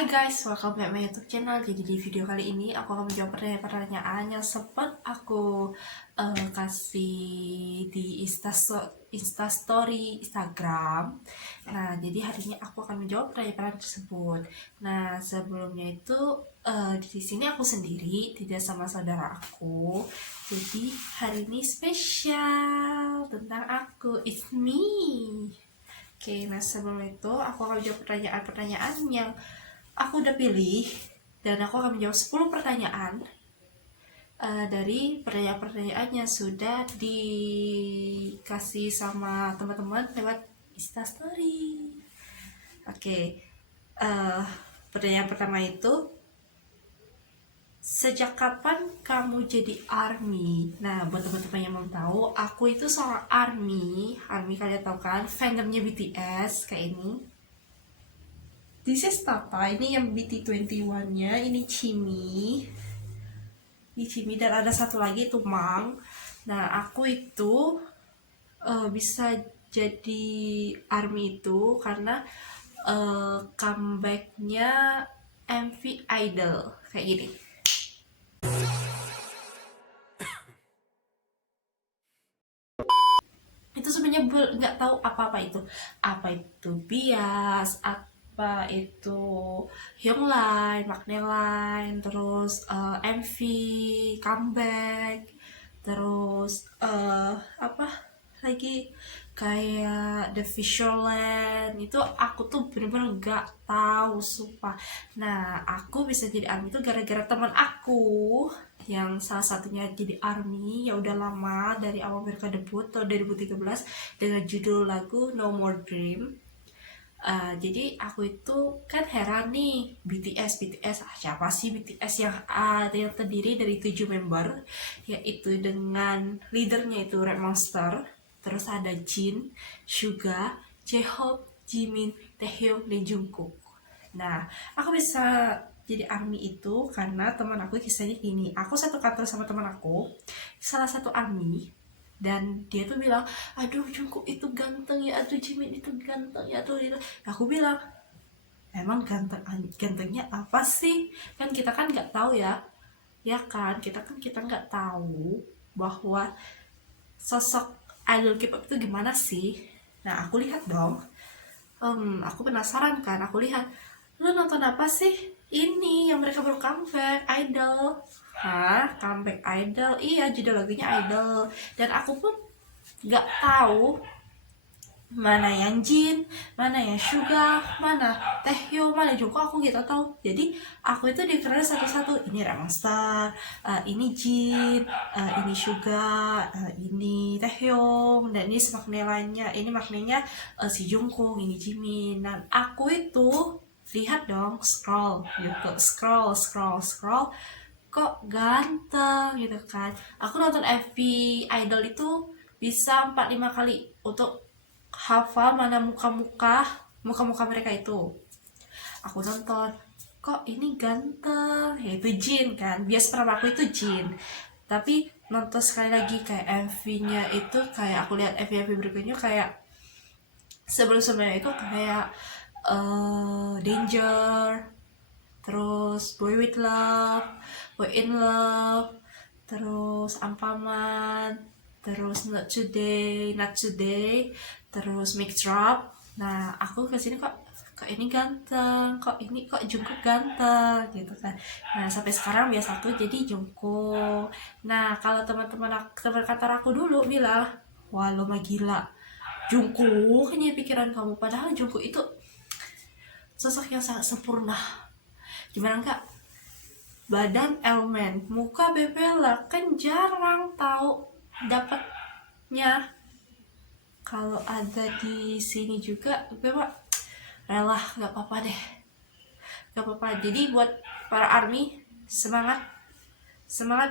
Hai guys, welcome back my YouTube channel. Jadi di video kali ini aku akan menjawab pertanyaan yang sempat aku kasih di Instastory Instagram. Nah, jadi hari ini aku akan menjawab pertanyaan tersebut. Nah, sebelumnya itu di sini aku sendiri, tidak sama saudara aku. Jadi hari ini spesial tentang aku, it's me. Oke, nah sebelum itu aku akan menjawab pertanyaan-pertanyaan yang aku udah pilih, dan aku akan menjawab 10 pertanyaan dari pertanyaan-pertanyaan yang sudah dikasih sama teman-teman lewat Instastory. Oke, pertanyaan pertama itu, sejak kapan kamu jadi ARMY? Nah, buat teman-teman yang mau tahu, aku itu seorang ARMY. ARMY kalian tahu kan, fandomnya BTS kayak ini. This is Tata, ini yang BT21-nya, ini Chimi, dan ada satu lagi itu Mang. Nah, aku itu bisa jadi ARMY itu karena comebacknya MV Idol kayak gini. Itu sebenarnya nggak tahu apa itu bias, apa itu Hyungline, Magneline, terus MV comeback, terus apa lagi kayak The Fisherland. Itu aku tuh bener-bener gak tahu sumpah. Nah, aku bisa jadi ARMY itu gara-gara teman aku yang salah satunya jadi ARMY ya udah lama, dari awal mereka debut tahun 2013 dengan judul lagu No More Dream. Jadi aku itu kan heran nih, BTS siapa sih BTS yang yang terdiri dari 7 member, yaitu dengan leadernya itu Red Monster, terus ada Jin, Suga, J-Hope, Jimin, Taehyung, dan Jungkook. Nah, aku bisa jadi ARMY itu karena teman aku kisahnya gini. Aku satu kantor sama teman aku, salah satu ARMY, dan dia tuh bilang, aduh Jungkook itu ganteng ya, aduh Jimin itu ganteng ya, aduh itu. Aku bilang, emang gantengnya apa sih? Kan kita kan nggak tahu ya kan, kita nggak tahu bahwa sosok idol K-pop itu gimana sih. Nah, aku lihat dong, aku penasaran kan, aku lihat, lu nonton apa sih ini yang mereka baru comeback Idol. Hah, comeback Idol? Iya, judul lagunya Idol. Dan aku pun nggak tahu mana yang Jin, mana yang Suga, mana Taehyung, mana Jungkook, aku gitu tahu. Jadi aku itu dikenal satu-satu. Ini Monster, ini Jin, ini Suga, ini Taehyung, dan ini maknanya, ini maknanya si Jungkook, ini Jimin. Dan aku itu lihat dong, scroll gitu, scroll, kok ganteng gitu kan. Aku nonton FB Idol itu bisa 4-5 kali untuk hafal mana muka-muka mereka itu. Aku nonton, kok ini ganteng, yaitu Jin kan, bias pertama aku itu Jin. Tapi nonton sekali lagi kayak MV-nya itu, kayak aku lihat MV berikutnya kayak sebelum-sebelumnya itu kayak Danger, terus Boy With Love, Boy In Love, terus Ampaman, terus Not Today, terus Mix Drop. Nah, aku kesini kok ini ganteng, kok Jungkook ganteng gitu kan. Nah, sampai sekarang biasa aku jadi Jungkook. Nah, kalau teman kantor aku dulu bilang, wah lo mah gila, Jungkook hanya pikiran kamu, padahal Jungkook itu sosok yang sangat sempurna. Gimana enggak? Badan elemen, muka bebela, kan jarang tahu dapatnya. Kalau ada di sini juga, gue mah rela, nggak apa-apa deh, nggak apa-apa. Jadi buat para ARMY, semangat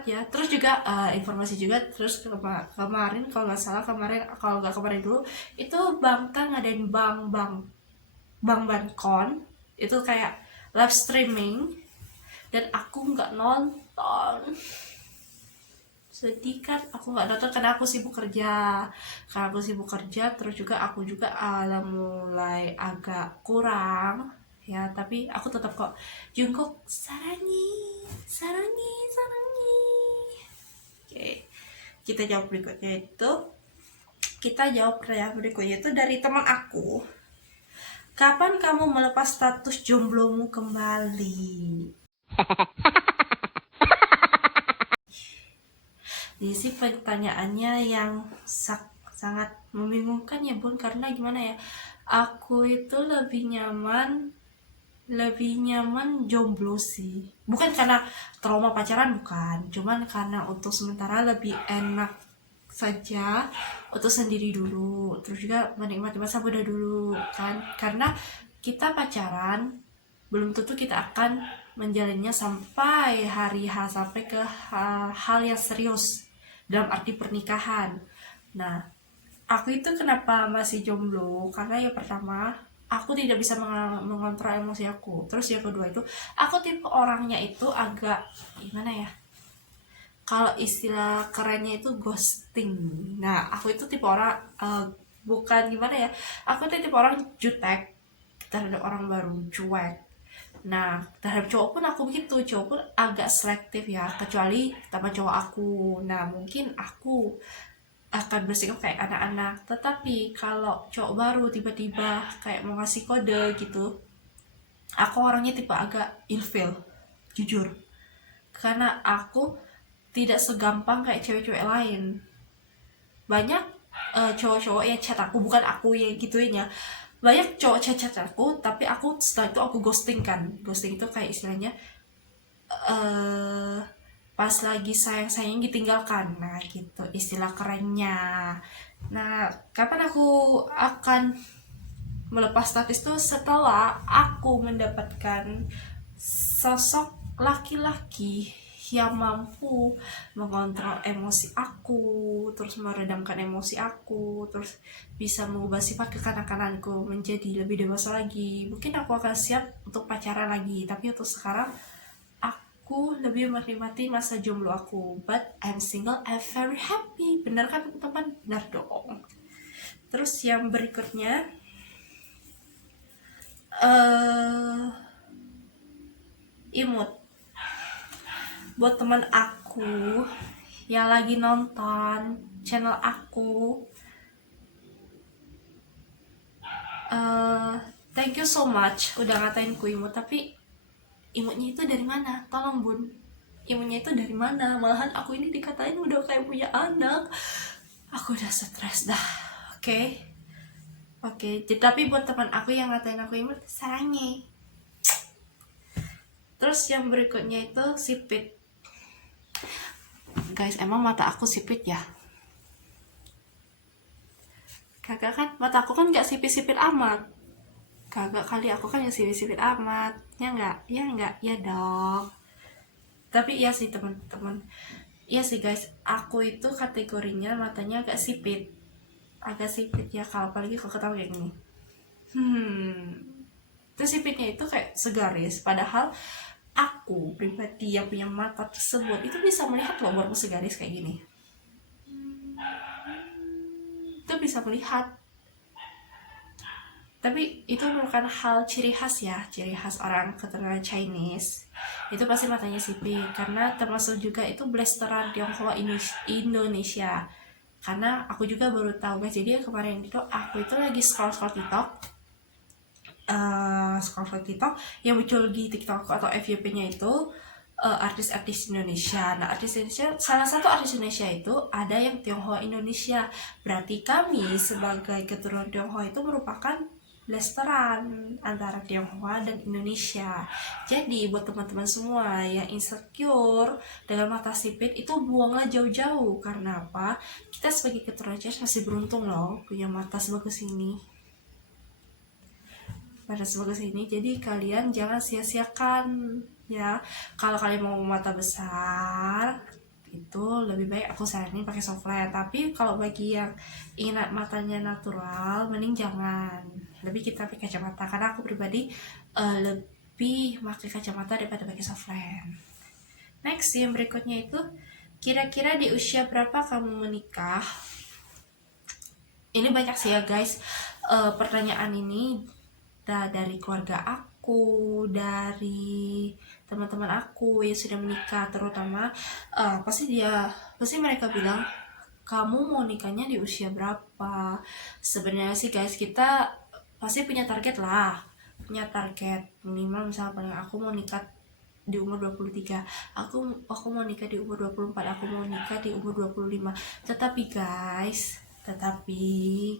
ya. Terus juga informasi juga, terus kemarin kalau nggak salah, kalau nggak kemarin dulu itu Bangtan ngadain Bang Bankon, itu kayak live streaming, dan aku nggak nonton. Sedih kan, aku nggak nonton karena aku sibuk kerja. Terus juga aku juga mulai agak kurang ya, tapi aku tetap kok Jungkook sarangi sarangi sarangi. Oke, kita jawab berikutnya itu, kita jawab pertanyaan berikutnya itu dari teman aku. Kapan kamu melepas status jomblomu kembali? Jadi sih pertanyaannya yang sangat membingungkan ya Bun, karena gimana ya, aku itu lebih nyaman jomblo sih, bukan karena trauma pacaran, bukan, cuman karena untuk sementara lebih enak saja untuk sendiri dulu, terus juga menikmati masa muda dulu kan, karena kita pacaran belum tentu kita akan menjalannya sampai hari H, sampai ke hal yang serius dalam arti pernikahan. Nah, aku itu kenapa masih jomblo, karena yang pertama aku tidak bisa mengontrol emosi aku, terus yang kedua itu aku tipe orangnya itu agak gimana ya, kalau istilah kerennya itu ghosting. Nah, aku itu tipe orang bukan gimana ya, aku itu tipe orang jutek terhadap orang baru, cuek. Nah, terhadap cowok pun aku begitu, cowok pun agak selektif ya, kecuali sama cowok aku. Nah, mungkin aku akan bersikap kayak anak-anak. Tetapi kalau cowok baru tiba-tiba kayak mau ngasih kode gitu, aku orangnya tipe agak ilfeel, jujur. Karena aku tidak segampang kayak cewek-cewek lain. Banyak cowok-cowok yang chat aku, bukan aku yang gituin ya, banyak cowok chat aku, tapi aku setelah itu aku ghosting kan. Ghosting itu kayak istilahnya pas lagi sayang-sayang ditinggalkan, nah gitu istilah kerennya. Nah, kapan aku akan melepas status itu, setelah aku mendapatkan sosok laki-laki yang mampu mengontrol emosi aku, terus meredamkan emosi aku, terus bisa mengubah sifat kekanak-kananku menjadi lebih dewasa lagi. Mungkin aku akan siap untuk pacaran lagi, tapi untuk sekarang aku lebih menikmati masa jomblo aku. But I'm single, I'm very happy. Benar kan teman-teman? Benar dong. Terus yang berikutnya, imut buat teman aku yang lagi nonton channel aku, thank you so much udah ngatain ku imut, tapi imutnya itu dari mana? Tolong Bun, imutnya itu dari mana? Malahan aku ini dikatain udah kayak punya anak, aku udah stres dah. Oke, tapi buat teman aku yang ngatain aku imut, sarangi. Terus yang berikutnya itu sipit. Guys, emang mata aku sipit ya? Kagak kan, mata aku kan gak sipit-sipit amat. Kagak kali, aku kan yang sipit-sipit amat. Ya enggak? Ya enggak? Ya dong. Tapi iya sih teman-teman. Iya sih guys, aku itu kategorinya matanya agak sipit. Agak sipit ya, kalau apalagi kalau ketawa kayak gini. Terus sipitnya itu kayak segaris, padahal aku pribadi yang punya mata tersebut itu bisa melihat loh walaupun segaris kayak gini, itu bisa melihat. Tapi itu merupakan hal ciri khas ya, ciri khas orang keturunan Chinese, itu pasti matanya sipit, karena termasuk juga itu blasteran Tionghoa Indonesia. Karena aku juga baru tahu guys, jadi kemarin itu aku itu lagi scroll TikTok yang muncul di TikTok atau FYP-nya itu artis-artis Indonesia. Nah, artis Indonesia, salah satu artis Indonesia itu ada yang Tionghoa Indonesia. Berarti kami sebagai keturunan Tionghoa itu merupakan blasteran antara Tionghoa dan Indonesia. Jadi buat teman-teman semua yang insecure dengan mata sipit itu buanglah jauh-jauh. Karena apa? Kita sebagai keturunan Chinese masih beruntung loh punya mata sebagus ini. Pada sebagus ini, jadi kalian jangan sia-siakan ya. Kalau kalian mau mata besar itu lebih baik aku saranin pakai softline, tapi kalau bagi yang ingin matanya natural mending jangan, lebih kita pakai kacamata, karena aku pribadi lebih pakai kacamata daripada pakai softline. Next, yang berikutnya itu, kira-kira di usia berapa kamu menikah? Ini banyak sih ya guys pertanyaan ini dari keluarga aku, dari teman-teman aku yang sudah menikah, terutama pasti mereka bilang, kamu mau nikahnya di usia berapa? Sebenarnya sih guys, kita pasti punya target lah, punya target minimal. Misalnya paling aku mau nikah di umur 23, aku mau nikah di umur 24, aku mau nikah di umur 25. Tetapi guys,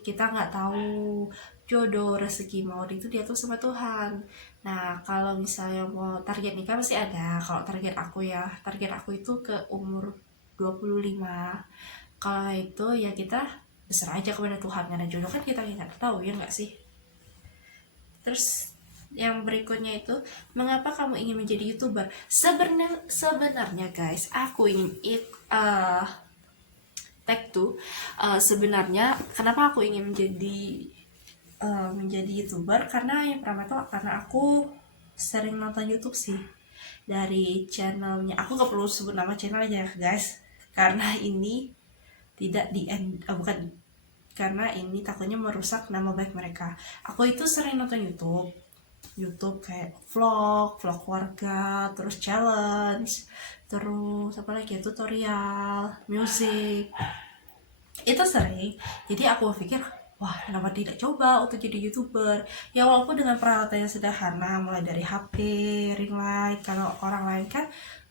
kita nggak tahu jodoh, rezeki, maut itu diatur sama Tuhan. Nah, kalau misalnya mau target nikah pasti ada. Kalau target aku itu ke umur 25. Kalau itu ya kita berserah aja kepada Tuhan, karena jodoh kan kita nggak tahu, ya nggak sih. Terus yang berikutnya itu, mengapa kamu ingin menjadi YouTuber? Sebenarnya guys, aku ingin tag tuh, sebenarnya kenapa aku ingin menjadi YouTuber, karena yang pertama tuh karena aku sering nonton YouTube sih, dari channelnya. Aku gak perlu sebut nama channelnya ya guys, karena ini tidak bukan, karena ini takutnya merusak nama baik mereka. Aku itu sering nonton YouTube kayak vlog warga, terus challenge, terus apa lagi ya, tutorial, music, itu sering. Jadi aku pikir, wah kenapa tidak coba untuk jadi YouTuber ya, walaupun dengan peralatan yang sederhana, mulai dari HP, ring light. Kalau orang lain kan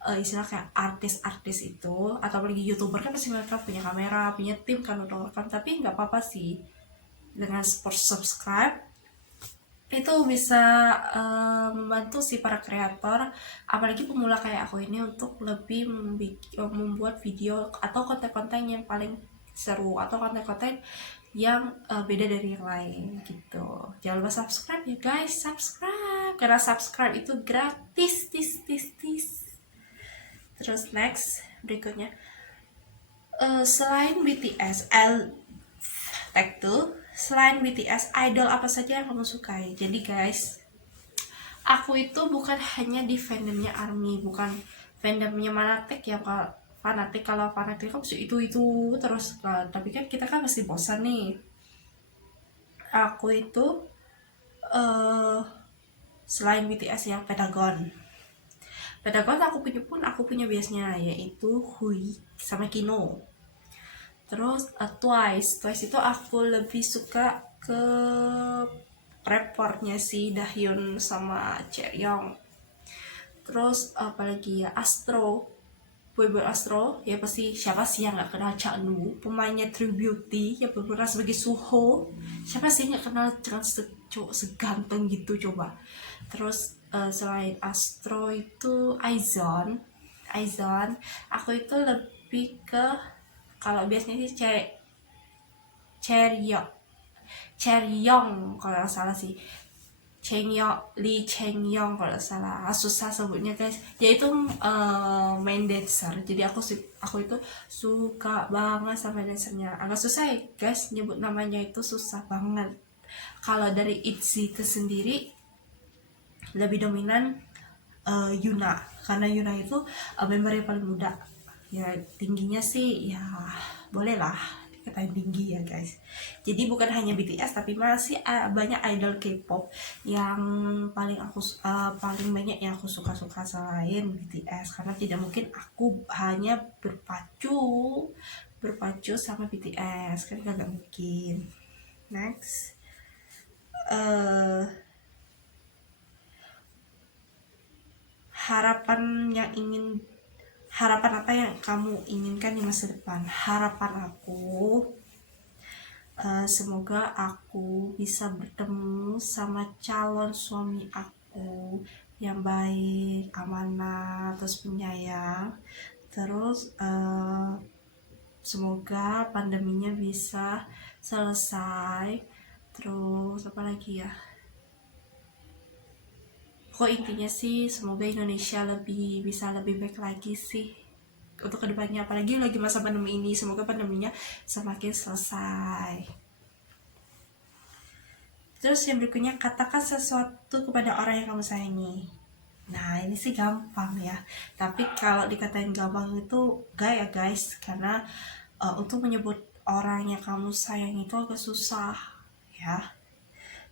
istilah kayak artis-artis itu, atau apalagi YouTuber kan pasti mereka punya kamera, punya tim kan untuk rekam. Tapi nggak apa-apa sih, dengan subscribe itu bisa membantu si para kreator, apalagi pemula kayak aku ini, untuk lebih membuat video atau konten-konten yang paling seru, atau konten-konten yang beda dari yang lain gitu. Jangan lupa subscribe ya guys, subscribe, karena subscribe itu gratis. Terus next, berikutnya, selain BTS, tag tuh, selain BTS, idol apa saja yang kamu sukai? Jadi guys, aku itu bukan hanya di fandomnya ARMY, bukan fandomnya Manatek ya. Kalau fanatik kan itu terus kan. Tapi kan kita kan pasti bosan nih. Aku itu selain BTS yang Pentagon aku punya biasnya, yaitu Hui sama Kino. Terus Twice itu aku lebih suka ke rappernya si Dahyun sama Chaeryeong. Terus apalagi ya, boyband Astro, ya pasti siapa sih yang nggak kenal Chanu, pemainnya True Beauty yang berperan sebagai Suho. Siapa sih nggak kenal dengan cowok seganteng gitu coba. Terus selain Astro itu Aizon, aku itu lebih ke, kalau biasanya sih Chaeryeong kalau nggak salah sih, Lee Changyong kalau nggak salah, susah sebutnya guys. Dia itu main dancer, jadi aku itu suka banget sama dancernya. Agak susah ya guys, nyebut namanya itu susah banget. Kalau dari ITZY itu sendiri lebih dominan Yuna, karena Yuna itu member yang paling muda ya. Tingginya sih ya boleh lah dikatain tinggi ya guys. Jadi bukan hanya BTS, tapi masih banyak idol K-pop yang paling banyak yang aku suka selain BTS, karena tidak mungkin aku hanya berpacu sama BTS, kan gak mungkin. Next, harapan apa yang kamu inginkan di masa depan? Harapan aku, semoga aku bisa bertemu sama calon suami aku yang baik, amanah, terus penyayang. Terus semoga pandeminya bisa selesai. Terus apa lagi ya, kok intinya sih semoga Indonesia bisa lebih baik lagi sih untuk kedepannya, apalagi lagi masa pandemi ini. Semoga pandeminya semakin selesai. Terus yang berikutnya, katakan sesuatu kepada orang yang kamu sayangi. Nah ini sih gampang ya, tapi kalau dikatain gampang itu gak ya guys, karena untuk menyebut orang yang kamu sayang itu agak susah ya.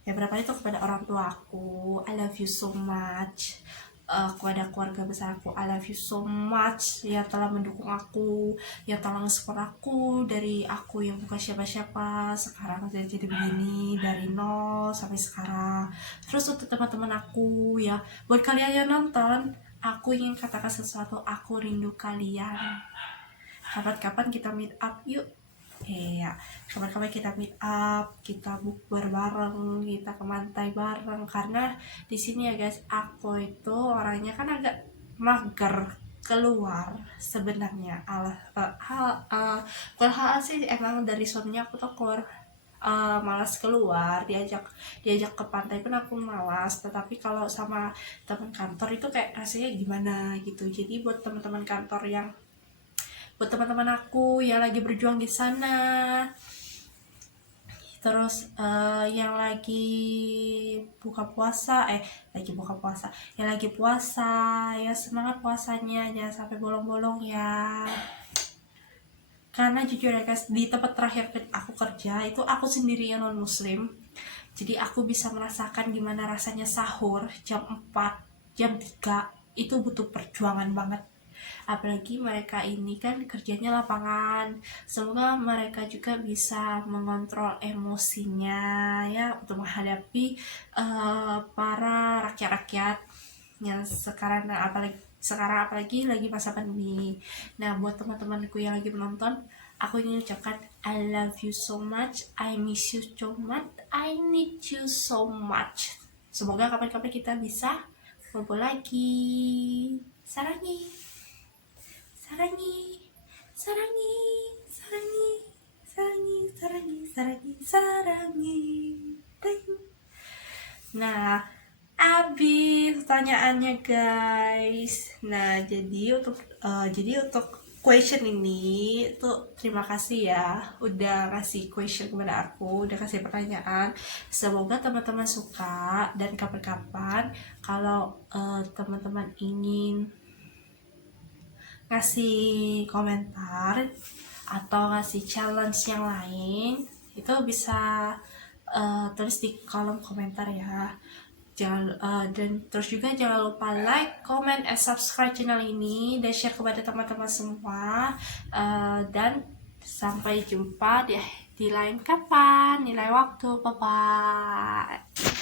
Yang pertama itu kepada orang tua aku, I love you so much. Kepada keluarga besar aku, I love you so much yang telah mendukung aku, yang telah support aku dari aku yang bukan siapa-siapa sekarang udah jadi begini dari nol sampai sekarang. Terus untuk teman-teman aku ya, buat kalian yang nonton, aku ingin katakan sesuatu, aku rindu kalian. Kapan-kapan kita meet up yuk. Iya, kapan-kapan kita meet up, kita bukber bareng, kita ke pantai bareng. Karena di sini ya guys, aku itu orangnya kan agak mager keluar sebenarnya. Kalau hal sih emang dari suaminya aku tuh keluar, malas keluar, diajak ke pantai pun aku malas. Tetapi kalau sama teman kantor itu kayak rasanya gimana gitu. Jadi buat teman-teman aku yang lagi berjuang di sana, terus yang lagi buka puasa, yang lagi puasa ya, semangat puasanya, jangan sampai bolong-bolong ya. Karena jujur ya guys, di tempat terakhir aku kerja itu aku sendiri yang non muslim, jadi aku bisa merasakan gimana rasanya sahur jam 4, jam 3 itu butuh perjuangan banget. Apalagi mereka ini kan kerjanya lapangan, semoga mereka juga bisa mengontrol emosinya ya untuk menghadapi para rakyat-rakyat yang sekarang, apalagi lagi masa pandemi. Nah, buat teman-temanku yang lagi menonton, aku ingin ucapkan I love you so much, I miss you so much, I need you so much. Semoga kapan-kapan kita bisa kumpul lagi. Sarangi. 사랑해, 사랑해, 사랑해, 사랑해, 사랑해, 사랑해, 사랑해. 땡. Nah, habis pertanyaannya guys. Nah, jadi untuk question ini tuh terima kasih ya udah kasih question kepada aku, udah kasih pertanyaan. Semoga teman-teman suka, dan kapan-kapan kalau teman-teman ingin ngasih komentar atau ngasih challenge yang lain, itu bisa tulis di kolom komentar ya. Dan terus juga jangan lupa like, comment, and subscribe channel ini, dan share kepada teman-teman semua. Dan sampai jumpa di lain kapan, di lain waktu. Bye bye.